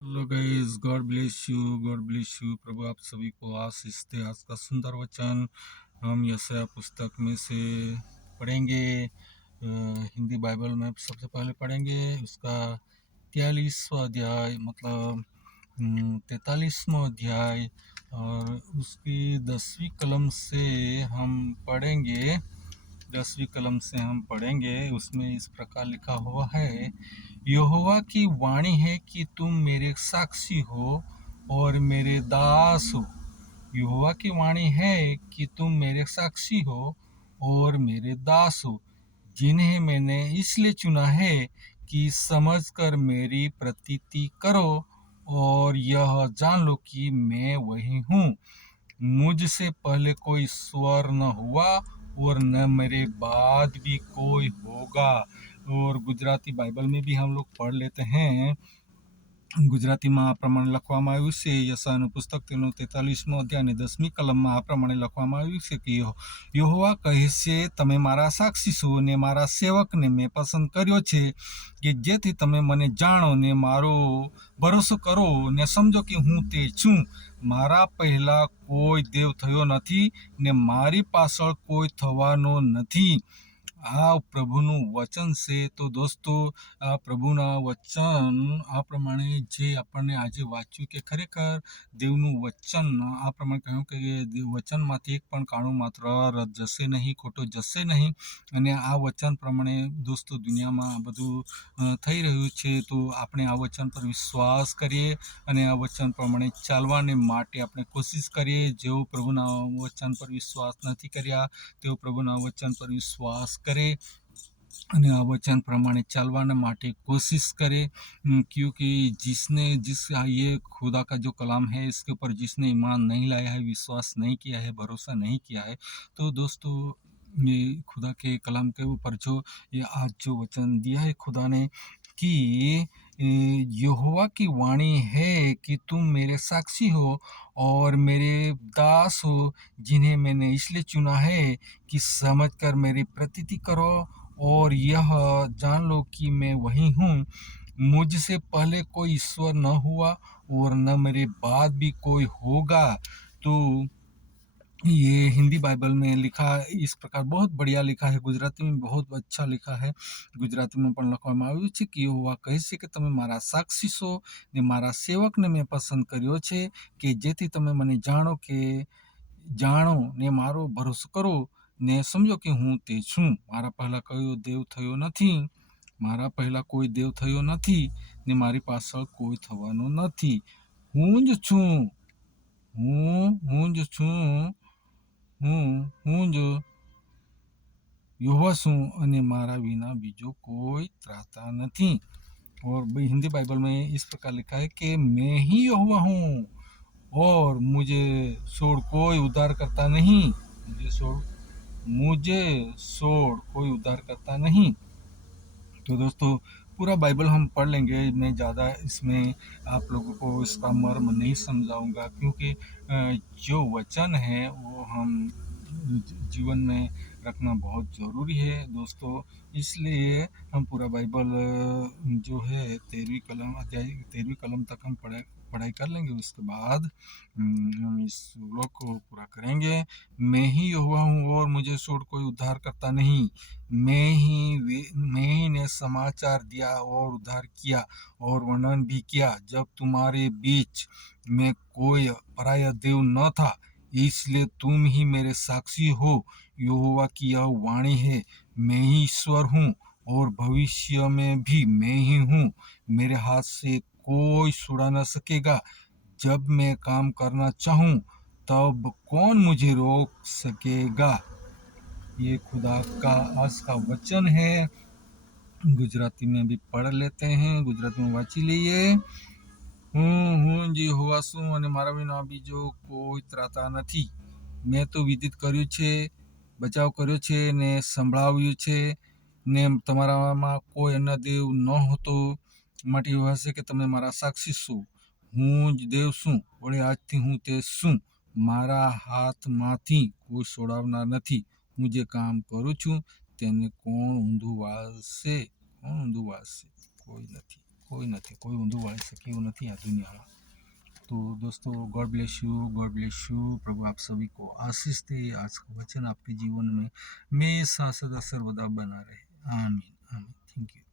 Hello guys, god bless you, god bless you. प्रभु आप सभी को आशीष दे। आज का सुंदर वचन हम यशायाह पुस्तक में से पढ़ेंगे। हिंदी बाइबल में सबसे पहले पढ़ेंगे उसका 43वां अध्याय, मतलब 43वां अध्याय, और उसकी 10वीं कलम से हम पढ़ेंगे। 10वीं कलम से हम पढ़ेंगे। उसमें इस प्रकार लिखा हुआ है, यहोवा की वाणी है कि तुम मेरे साक्षी हो और मेरे दास हो। यहोवा की वाणी है कि तुम मेरे साक्षी हो और मेरे दास हो, जिन्हें मैंने इसलिए चुना है कि समझकर मेरी प्रतीति करो और यह जान लो कि मैं वही हूँ। मुझसे पहले कोई स्वर न हुआ और न मेरे बाद भी कोई होगा। और गुजराती बाइबल में भी हम लोग पढ़ लेते हैं। ગુજરાતીમાં આ પ્રમાણે લખવામાં આવ્યું છે, યશાયાનું પુસ્તક તેનો 43મો અધ્યાય અને 10મી કલમમાં આ પ્રમાણે લખવામાં આવ્યું છે કે યહોવા કહે છે, તમે મારા સાક્ષી છો ને મારા સેવકને મેં પસંદ કર્યો છે કે જેથી તમે મને જાણો ને મારો ભરોસો કરો ને સમજો કે હું તે છું। મારા પહેલા કોઈ દેવ થયો નથી ને મારી પાછળ કોઈ થવાનો નથી। આ પ્રભુનું વચન છે। તો દોસ્તો, આ પ્રભુના વચન આ પ્રમાણે જે આપણને આજે વાંચ્યું કે ખરેખર દેવનું વચન આ પ્રમાણે કહ્યું કે વચનમાંથી એક પણ કાણું માત્ર રદ જશે નહીં, ખોટો જશે નહીં। અને આ વચન પ્રમાણે દોસ્તો દુનિયામાં આ બધું થઈ રહ્યું છે, તો આપણે આ વચન પર વિશ્વાસ કરીએ અને આ વચન પ્રમાણે ચાલવાને માટે આપણે કોશિશ કરીએ। જેઓ પ્રભુના વચન પર વિશ્વાસ નથી કર્યા તેઓ પ્રભુના વચન પર વિશ્વાસ करे અને આ वचन प्रमाणे चलवाने माटे कोशिश करे। क्योंकि ये खुदा का जो कलाम है, इसके ऊपर जिसने ईमान नहीं लाया है, विश्वास नहीं किया है, भरोसा नहीं किया है, तो दोस्तों ये खुदा के कलाम के ऊपर जो ये आज जो वचन दिया है खुदा ने कि यहोवा की वाणी है कि तुम मेरे साक्षी हो और मेरे दास हो, जिन्हें मैंने इसलिए चुना है कि समझकर मेरी प्रतीति करो और यह जान लो कि मैं वही हूँ। मुझसे पहले कोई ईश्वर न हुआ और न मेरे बाद भी कोई होगा। तो ये हिंदी बाइबल में लिखा इस प्रकार बहुत बढ़िया लिखा है। गुजराती में बहुत अच्छा लिखा है। गुजराती में પણ લખવામાં આવ્યું છે કે यहोवा કહે છે કે તમે મારા સાક્ષી છો ને મારા સેવકને મેં પસંદ કર્યો છે કે જેથી તમે મને જાણો ને મારો ભરોસો કરો ને સમજો કે હું તે છું। મારા પહેલા કયો દેવ થયો નથી, મારા પહેલા કોઈ દેવ થયો નથી ને મારી પાછળ કોઈ થવાનો નથી। હું જ છું, હું જ છું, હું જ यहोवा છું અને મારા વિના બીજો કોઈ ત્રાતા નથી। और हिंदी बाइबल में इस प्रकार लिखा है कि मैं ही यहोवा हूँ और मुझे छोड़ कोई उद्धार करता नहीं। मुझे छोड़ कोई उद्धार करता नहीं। तो दोस्तों पूरा बाइबल हम पढ़ लेंगे। मैं ज़्यादा इसमें आप लोगों को इसका मर्म नहीं समझाऊंगा, क्योंकि जो वचन है वो हम जीवन में रखना बहुत ज़रूरी है दोस्तों। इसलिए हम पूरा बाइबल जो है 13वीं कलम तक हम पढ़ाई कर लेंगे। उसके बाद हम इस व्लॉग को पूरा करेंगे। मैं ही यहोवा हूँ और मुझे छोड़ कोई उद्धार करता नहीं। मैं ही ने समाचार दिया और उद्धार किया और वर्णन भी किया जब तुम्हारे बीच में कोई पराया देव न था। इसलिए तुम ही मेरे साक्षी हो। यहोवा की यह वाणी है, मैं ही ईश्वर हूँ और भविष्य में भी मैं ही हूँ। मेरे हाथ से कोई छुड़ा न सकेगा। जब मैं काम करना चाहूँ तब कौन मुझे रोक सकेगा। ये खुदा का आज का वचन है। गुजराती में भी पढ़ लेते हैं। गुजराती में वांची लीजिए। હું જે હોવા છું અને મારા વિના બીજો કોઈ ત્રાતા નથી। મેં તો વિદિત કર્યું છે, બચાવ કર્યો છે ને સંભળાવ્યું છે ને તમારામાં કોઈ અન્ય દેવ ન હતો। માટે એવું હશે કે તમે મારા સાક્ષી છો। હું જ દેવ છું, વળી આજથી હું તે છું। મારા હાથમાંથી કોઈ છોડાવનાર નથી। હું જે કામ કરું છું તેને કોણ ઊંધું વાળશે? કોઈ નથી। કોઈ નથી, કોઈ ઊંધું વાળી શકે એવું નથી આ દુનિયામાં। तो दोस्तों गॉड ब्लेस यू। प्रभु आप सभी को आशीष दे। आज का वचन आपके जीवन में हमेशा सदा सर्वदा बना रहे। आमीन आमीन। Thank you.